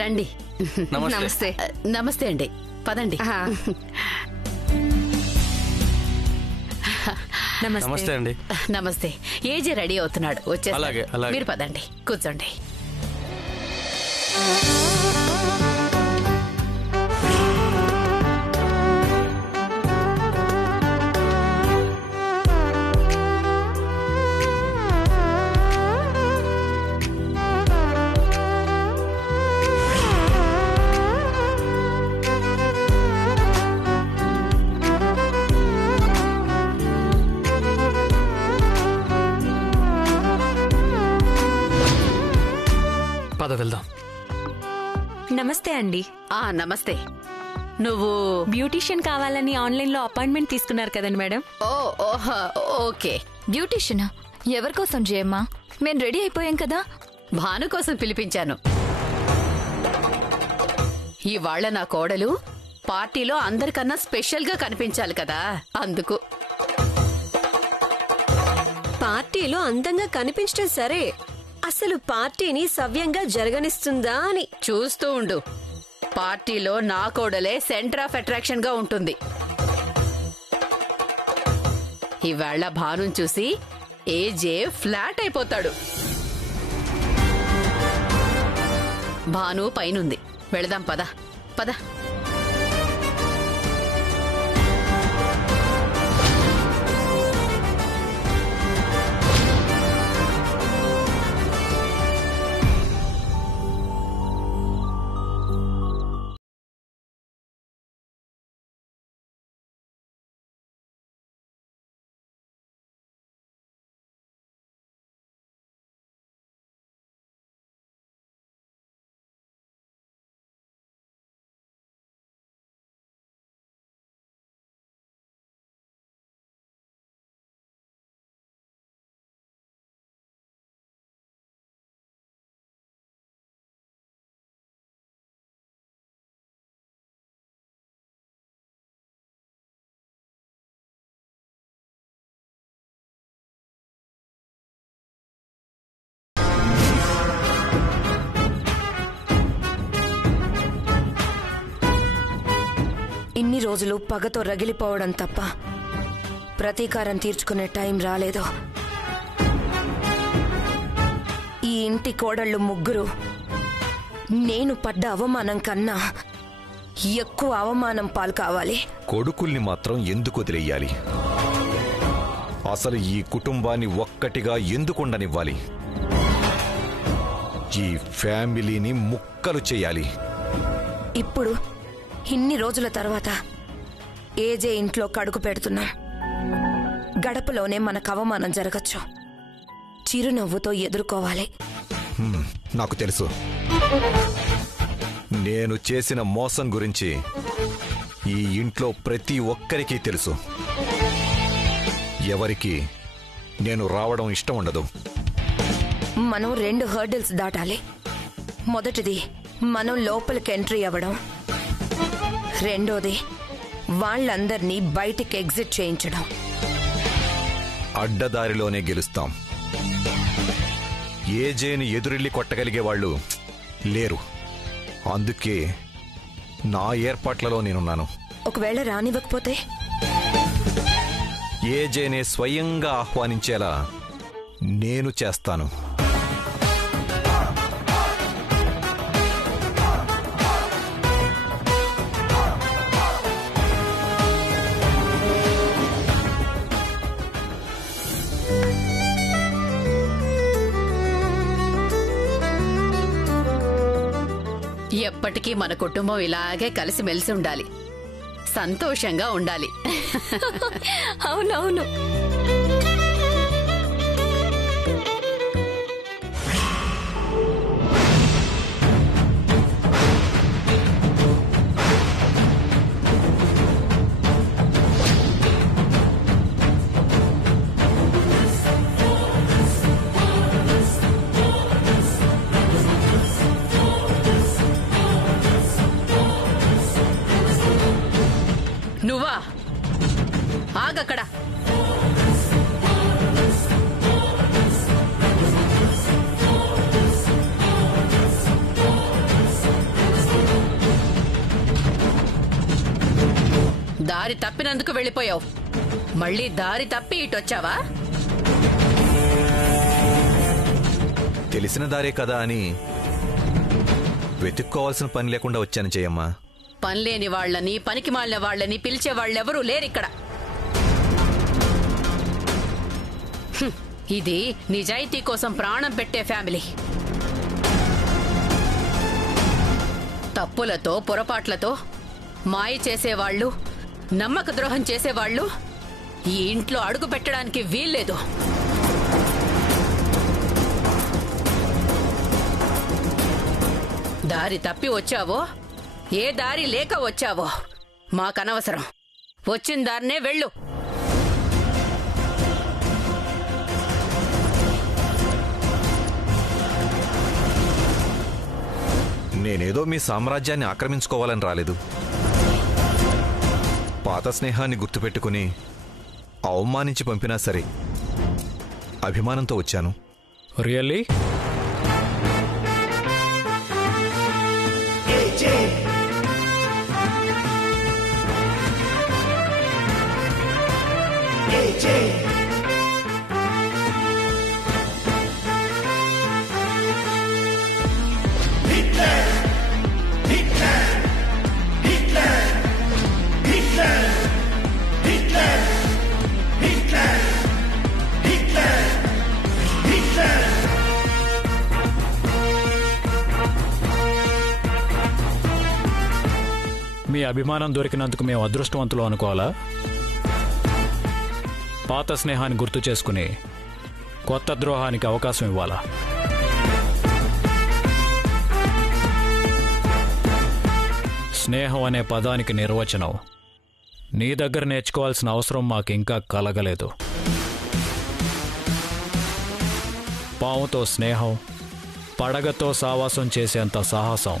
రండి. నమస్తే. నమస్తే అండి, పదండి. నమస్తే అండి. నమస్తే. ఏజే రెడీ అవుతున్నాడు, వచ్చేస్తాడు. అలాగే. మీరు పదండి, కూర్చోండి. వెళ్దాం. నమస్తే అండి. నమస్తే. నువ్వు బ్యూటీషియన్ కావాలని ఆన్లైన్ లో అపాయింట్మెంట్ తీసుకున్నారు కదండి మేడం. ఓకే. బ్యూటీషియనా? ఎవరికోసం జయమ్మా? మేము రెడీ అయిపోయాం కదా. భాను కోసం పిలిపించాను. ఇవాళ నా కోడలు పార్టీలో అందరికన్నా స్పెషల్ గా కనిపించాలి కదా, అందుకు. పార్టీలో అందంగా కనిపించడం సరే, అసలు పార్టీని సవ్యంగా జరగనిస్తుందా అని చూస్తూ ఉండు. పార్టీలో నా కోడలే సెంటర్ ఆఫ్ అట్రాక్షన్ గా ఉంటుంది. ఇవాళ భాను చూసి ఏజే ఫ్లాట్ అయిపోతాడు. భాను పైనుంది, వెళదాం. పద పద. ఇన్ని రోజులు పగతో రగిలిపోవడం తప్ప ప్రతీకారం తీర్చుకునే టైం రాలేదు. ఈ ఇంటి కోడళ్ళు ముగ్గురు నేను పడ్డ అవమానం కన్నా ఎక్కువ అవమానం పాలు కావాలి. కొడుకుల్ని మాత్రం ఎందుకు వదిలేయాలి? అసలు ఈ కుటుంబాన్ని ఒక్కటిగా ఎందుకుండనివ్వాలి? ఈ ఫ్యామిలీని ముక్కలు చేయాలి. ఇప్పుడు ఇన్ని రోజుల తర్వాత ఏజే ఇంట్లో కడుగు పెడుతున్నాం. గడపలోనే మనకు అవమానం జరగచ్చు. చిరునవ్వుతో ఎదుర్కోవాలి. నాకు తెలుసు. నేను చేసిన మోసం గురించి ఈ ఇంట్లో ప్రతి ఒక్కరికి తెలుసు. ఎవరికి నేను రావడం ఇష్టం ఉండదు. మనం 2 హర్డిల్స్ దాటాలి. మొదటిది మనం లోపలికి ఎంట్రీ అవ్వడం, రెండోది వాళ్ళందర్నీ బయటికి ఎగ్జిట్ చేయించడం. అడ్డదారిలోనే గెలుస్తాం. ఏజేని ఎదురెళ్ళి కొట్టగలిగే వాళ్ళు లేరు. అందుకే నా ఏర్పాట్లలో నేనున్నాను. ఒకవేళ రానివ్వకపోతే ఏజేనే స్వయంగా ఆహ్వానించేలా నేను చేస్తాను. ఎప్పటికీ మన కుటుంబం ఇలాగే కలిసిమెలిసి ఉండాలి, సంతోషంగా ఉండాలి. అవునవును. నువ్వా? ఆగక్కడ. దారి తప్పినందుకు వెళ్ళిపోయావు. మళ్ళీ దారి తప్పి ఇటొచ్చావా? తెలిసిన దారే కదా అని వెతుక్కోవాల్సిన పని లేకుండా వచ్చాను జయమ్మ. పనిలేని వాళ్లని, పనికి మాలిన వాళ్లని పిలిచే వాళ్ళెవరూ లేరిక్కడ. ఇది నిజాయితీ కోసం ప్రాణం పెట్టే ఫ్యామిలీ. తప్పులతో, పొరపాట్లతో మాయ చేసేవాళ్లు, నమ్మక ద్రోహం చేసేవాళ్లు ఈ ఇంట్లో అడుగు పెట్టడానికి వీల్లేదు. దారి తప్పి వచ్చావో, ఏ దారి లేక వచ్చావో మాకనవసరం. వచ్చిన దారినే వెళ్ళు. నేనేదో మీ సామ్రాజ్యాన్ని ఆక్రమించుకోవాలని రాలేదు. పాత స్నేహాన్ని గుర్తుపెట్టుకుని అవమానించి పంపినా సరే అభిమానంతో వచ్చాను. రియల్లీ? మీ అభిమానం దొరికినందుకు మేము అదృష్టవంతులు అనుకోవాలా? పాత స్నేహాన్ని గుర్తు చేసుకుని కొత్త ద్రోహానికి అవకాశం ఇవ్వాలా? స్నేహం అనే పదానికి నిర్వచనం నీ దగ్గర నేర్చుకోవాల్సిన అవసరం మాకింకా కలగలేదు. పాముతో స్నేహం, పడగతో సావాసం చేసేంత సాహసం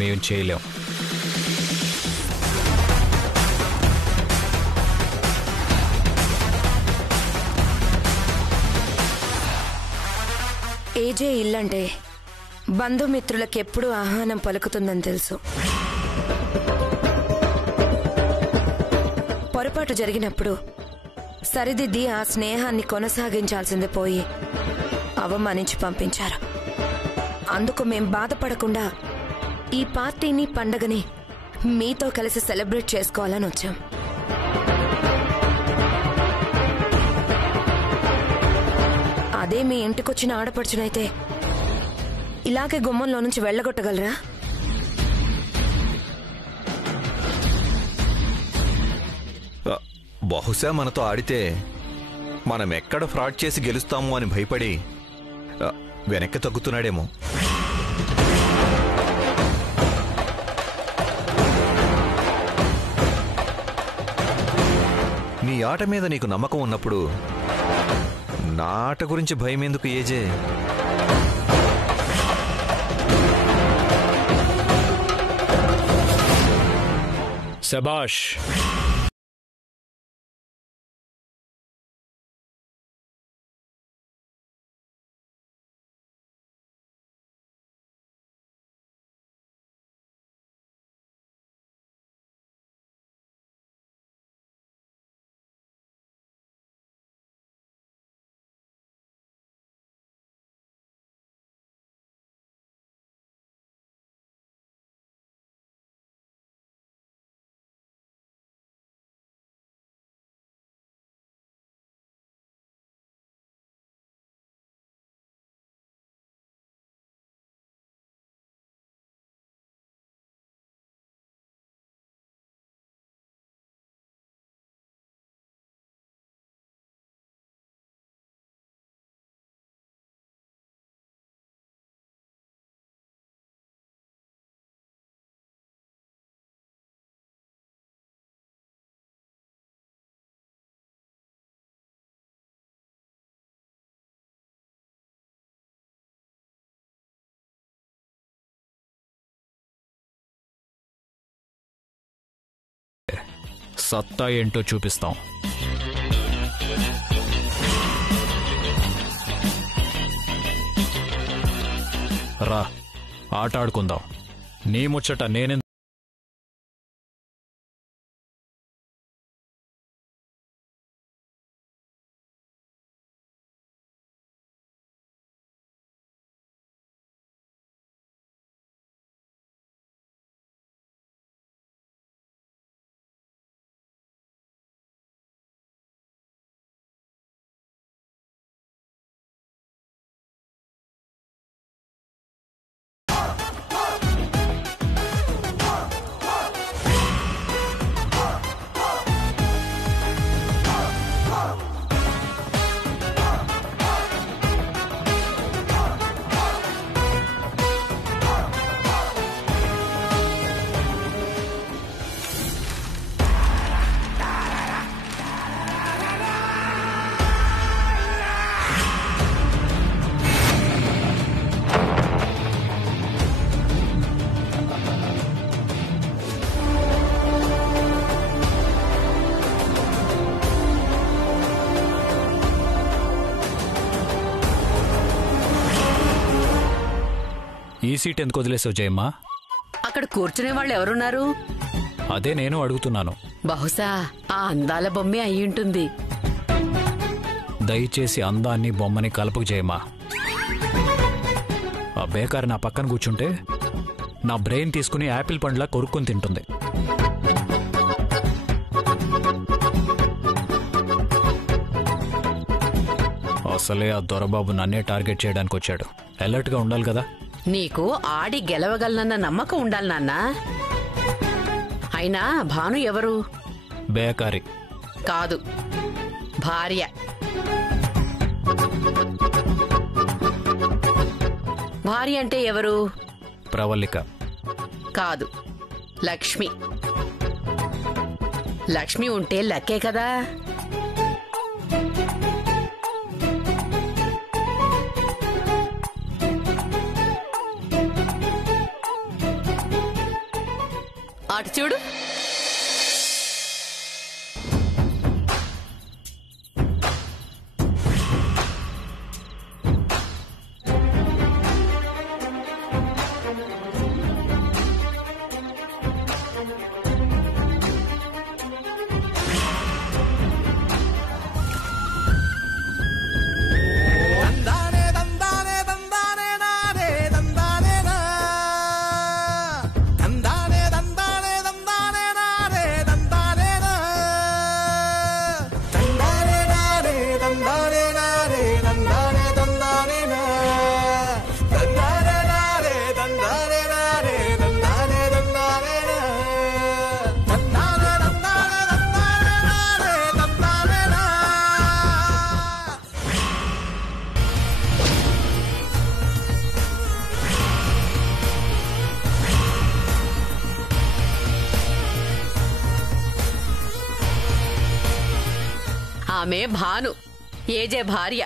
మేం చేయలేం. ఏజే ఇల్లంటే బంధుమిత్రులకెప్పుడూ ఆహ్వానం పలుకుతుందని తెలుసు. పొరపాటు జరిగినప్పుడు సరిదిద్ది ఆ స్నేహాన్ని కొనసాగించాల్సింది పోయి అవమానించి పంపించారు. అందుకు మేం బాధపడకుండా ఈ పార్టీని, పండగని మీతో కలిసి సెలబ్రేట్ చేసుకోవాలని వచ్చాం. అదే మీ ఇంటికొచ్చిన ఆడపడుచునైతే ఇలాగే గుమ్మంలో నుంచి వెళ్ళగొట్టగలరా? బహుశా మనతో ఆడితే మనం ఎక్కడ ఫ్రాడ్ చేసి గెలుస్తాము అని భయపడి వెనక్కి తగ్గుతున్నాడేమో. నీ ఆట మీద నీకు నమ్మకం ఉన్నప్పుడు నా ఆట గురించి భయం ఎందుకు ఏజే? శభాష్. సత్తా ఏంటో చూపిస్తాం. రా, ఆట ఆడుకుందాం. నీ ముచ్చట నేనెందుకు ఈ సీట్ ఎందుకు వదిలేసావు జయమ్మ? అక్కడ కూర్చునే వాళ్ళు ఎవరున్నారు? అదే నేను అడుగుతున్నాను. బహుశా ఆ అందాల బొమ్మే అయ్యుంటుంది. దయచేసి అందాన్ని బొమ్మని కలపకు జయమ్మ. ఆ బేకారి నా పక్కన కూర్చుంటే నా బ్రెయిన్ తీసుకుని యాపిల్ పండ్లా కొరుక్కొని తింటుంది. అసలే ఆ దొరబాబు నన్నే టార్గెట్ చేయడానికి వచ్చాడు. అలర్ట్గా ఉండాలి కదా. నీకు ఆడి గెలవగలనన్న నమ్మకం ఉండాలి నాన్న. అయినా భాను ఎవరు? బేకారి కాదు, భార్య. భార్య అంటే ఎవరు? ప్రవల్లిక కాదు, లక్ష్మి. లక్ష్మి ఉంటే లక్కే కదా. అటు చూడు. ఆమె భాను, ఏజే భార్య.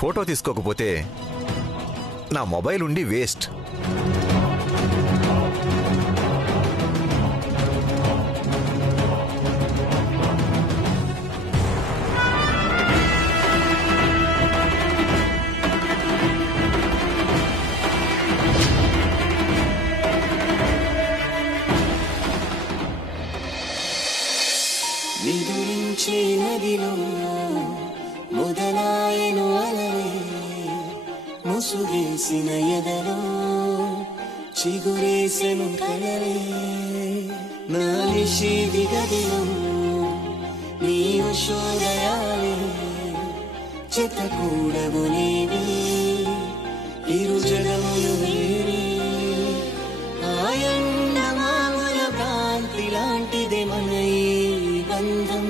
ఫోటో తీసుకోకపోతే నా మొబైల్ ఉండి వేస్ట్. నిదురించే నదిలో మొదలాయను అలలే, ముసుగేసిన ఎదలో చిగురేసెను కలలే. నా నిషేధి గదిలో నీ ఉషోదయాలే, చెతకూడవు నీవి ఇరు జగములు వేరే. ఆయన మామూల భ్రాంతి లాంటిదే మన ఈ బంధం.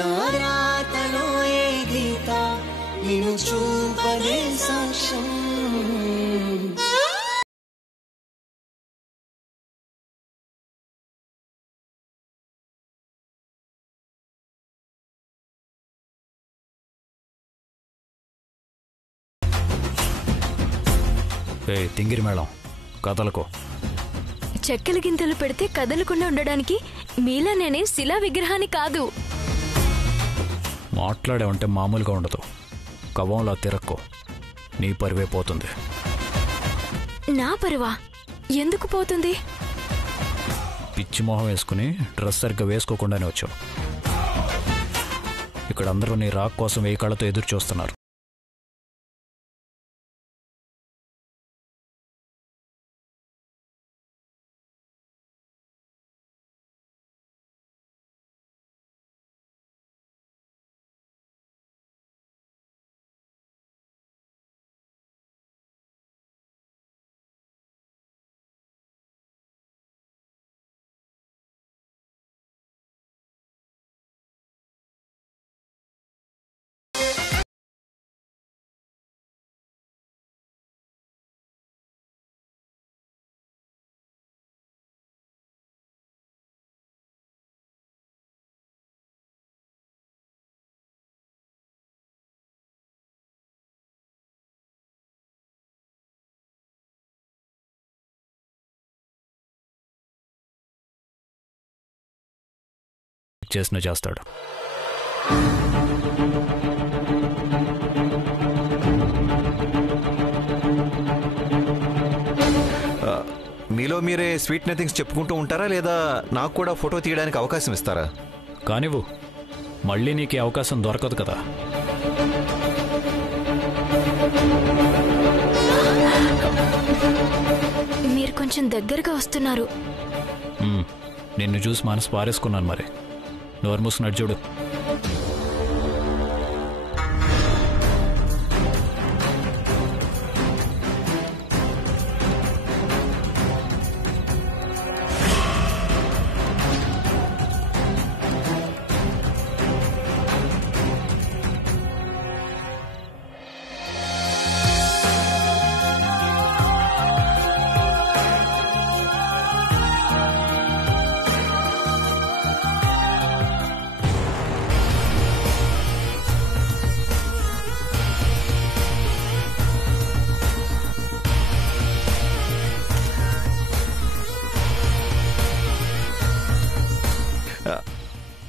నా రాతలో ఏ గీత నిన్ను చూపదే సాక్ష్యం. తింగిరి మేళం కదలకో. చెక్కల గింతలు పెడితే కదలకుండా ఉండడానికి మీలా నేనే శిలా విగ్రహాన్ని కాదు. మాట్లాడే ఉంటే మామూలుగా ఉండదు. కవంలా తిరక్కో, నీ పరివే పోతుంది. నా పరువా ఎందుకు పోతుంది? పిచ్చి మొహం వేసుకుని డ్రెస్ సరిగ్గా వేసుకోకుండానే వచ్చావు. ఇక్కడ అందరూ నీ రాక్ కోసం 1000 కళ్ళతో ఎదురు చూస్తున్నారు. చేసిన చేస్తాడు. మీలో మీరే స్వీట్ నథింగ్స్ చెప్పుకుంటూ ఉంటారా, లేదా నాకు కూడా ఫోటో తీయడానికి అవకాశం ఇస్తారా? కానివ్వు, మళ్ళీ నీకు ఈ అవకాశం దొరకదు కదా. మీరు కొంచెం దగ్గరగా వస్తున్నారు. నిన్ను చూసి మనసు పారేసుకున్నాను. మరి నోరు మూసుకున్నట్టు చూడు.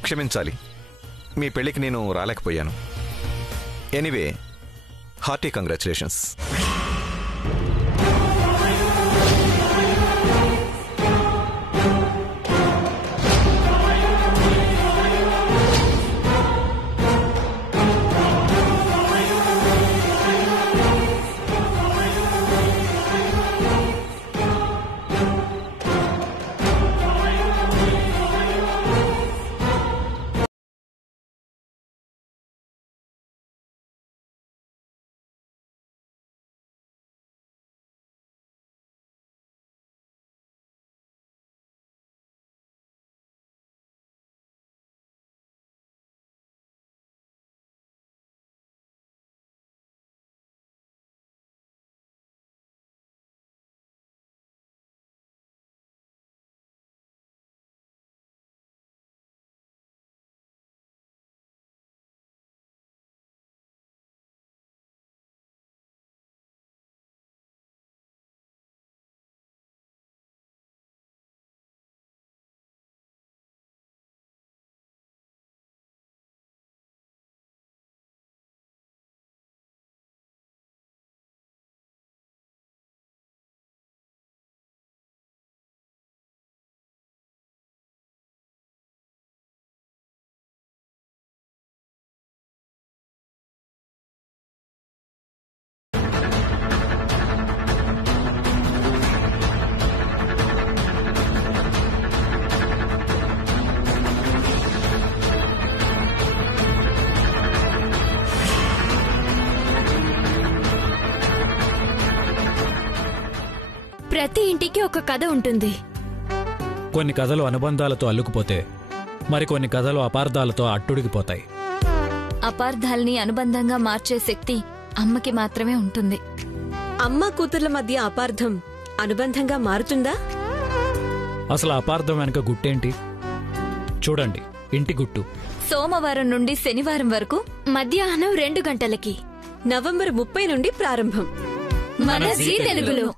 క్షమించాలి, మీ పెళ్ళికి నేను రాలేకపోయాను. Anyway, hearty congratulations. ప్రతి ఇంటికి ఒక కథ ఉంటుంది. కొన్ని కథలు అనుబంధాలతో అల్లుకుపోతే మరికొన్ని కథలు అపార్థాలతో అట్టుడికిపోతాయి. అపార్థాల్ని అనుబంధంగా మార్చే శక్తి అమ్మకి మాత్రమే ఉంటుంది. అమ్మ కూతుర్ల మధ్య అపార్థం అనుబంధంగా మారుతుందా? అసలు అపార్థం వెనక గుట్టేంటి? చూడండి, ఇంటి గుట్టు. సోమవారం నుండి శనివారం వరకు మధ్యాహ్నం 2 గంటలకి నవంబర్ 30 నుండి ప్రారంభం. మన జీ తెలుగులో.